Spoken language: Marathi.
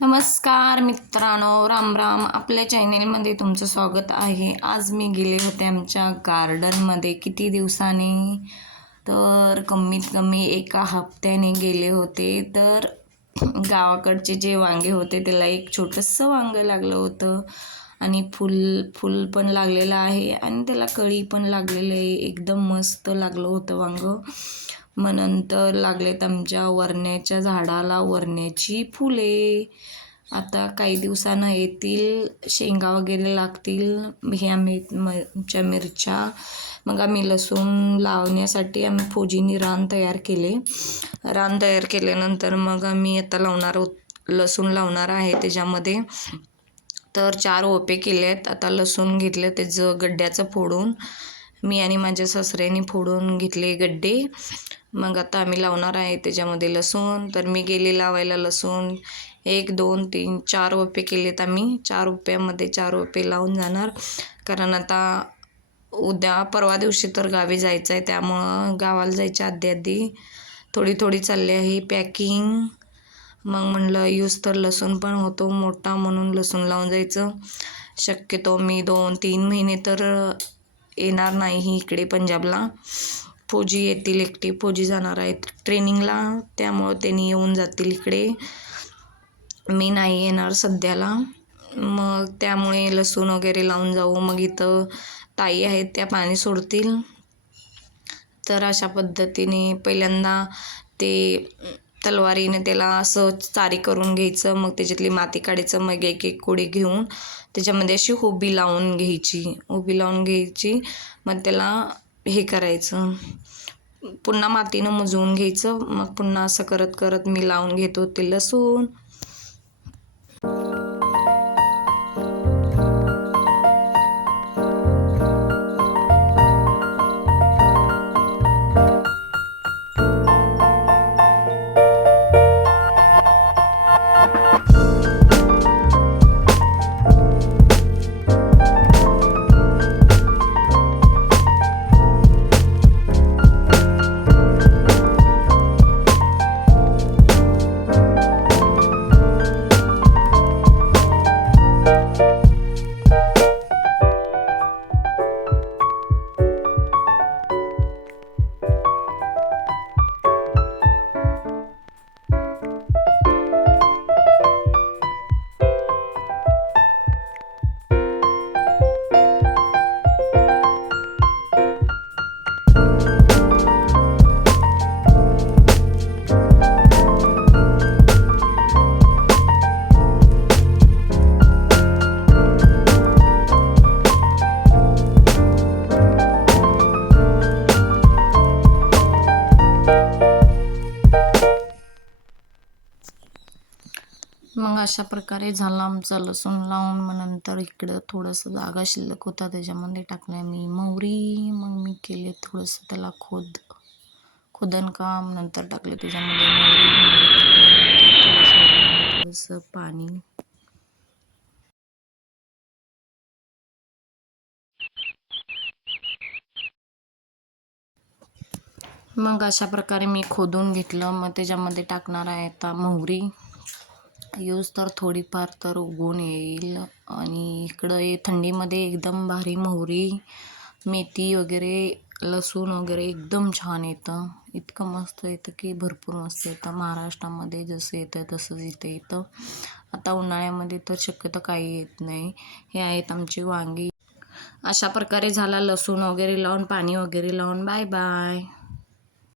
नमस्कार मित्रांनो राम राम. आपल्या चॅनेलमध्ये तुमचं स्वागत आहे. आज मी गेले होते आमच्या गार्डनमध्ये किती दिवसांनी. तर कमीत कमी एका हप्त्याने गेले होते. तर गावाकडचे जे वांगे होते त्याला एक छोटंसं वांगं लागलं होतं. आणि फुल फुल पण लागलेलं आहे. आणि त्याला कळी पण लागलेलं आहे. एकदम मस्त लागलं होतं वांगं. मग नंतर लागलेत आमच्या वरण्याच्या झाडाला वरण्याची फुले. आता काही दिवसानं येतील शेंगा वगैरे लागतील. ह्या मे आमच्या मिरच्या मग आम्ही लसूण लावण्यासाठी आम्ही फौजीनी रान तयार केले. रान तयार केल्यानंतर मग आम्ही आता लावणार लसूण लावणार आहे त्याच्यामध्ये. तर चार ओपे केले आहेत आता लसूण घेतलं त्याचं गड्ड्याचं फोडून. मी आणि माझ्या सासऱ्याने फोडून घेतले गड्डे. मग आता आम्ही लावणार आहे त्याच्यामध्ये लसूण. तर मी गेले लावायला लसूण. एक दोन तीन चार रोपे केलेत आम्ही. चार रोप्यामध्ये चार रोपे लावून जाणार. कारण आता उद्या परवा दिवशी तर गावी जायचं आहे त्यामुळं गावाला जायच्या आधी आधी थोडी थोडी चालली आहे पॅकिंग. मग म्हणलं यूज तर लसूण पण होतो मोठा म्हणून लसूण लावून जायचं. शक्यतो मी दोन तीन महिने तर येणार नाही इकडे पंजाबला. फौजी येतील एकटी फौजी जाणार आहेत. ट्रेनिंगला त्यामुळं त्यांनी येऊन जातील इकडे. मी नाही येणार सध्याला. मग त्यामुळे लसूण वगैरे लावून जाऊ. मग इथं ताई आहेत त्या पाणी सोडतील. तर अशा पद्धतीने पहिल्यांदा ते तलवारीने त्याला असं चारी करून घ्यायचं. मग त्याच्यातली माती काढायचं. मग एक एक कोडी घेऊन त्याच्यामध्ये अशी हुबी लावून घ्यायची. हुबी लावून घ्यायची. मग त्याला हे करायचं. पुन्हा मातीनं मुजवून घ्यायचं. मग पुन्हा असं करत करत मी लावून घेतो ते लसूण. अशा प्रकारे झाला आमचा लसूण लावून मग नंतर इकडं थोडंसं जागा शिल्लक होता त्याच्यामध्ये टाकल्या मी मोहरी मग मी केले थोडंसं त्याला खोद खोदनकाम नंतर टाकलं त्याच्यामध्ये मोहरी थोडंसं पाणी. मग अशा प्रकारे मी खोदून घेतलं मग त्याच्यामध्ये टाकणार आहे आता मोहरी. यूज तर थोडीफार तर उगवून येईल. आणि इकडं हे थंडीमध्ये एकदम भारी मोहरी मेथी वगैरे लसूण वगैरे एकदम छान येतं. इतकं मस्त येतं की भरपूर मस्त येतं. महाराष्ट्रामध्ये जसं येतं तसंच इथे येतं. आता उन्हाळ्यामध्ये तर शक्यतो काही येत नाही. हे आहेत आमची वांगी. अशा प्रकारे झाला लसूण वगैरे लावून पाणी वगैरे लावून. Bye bye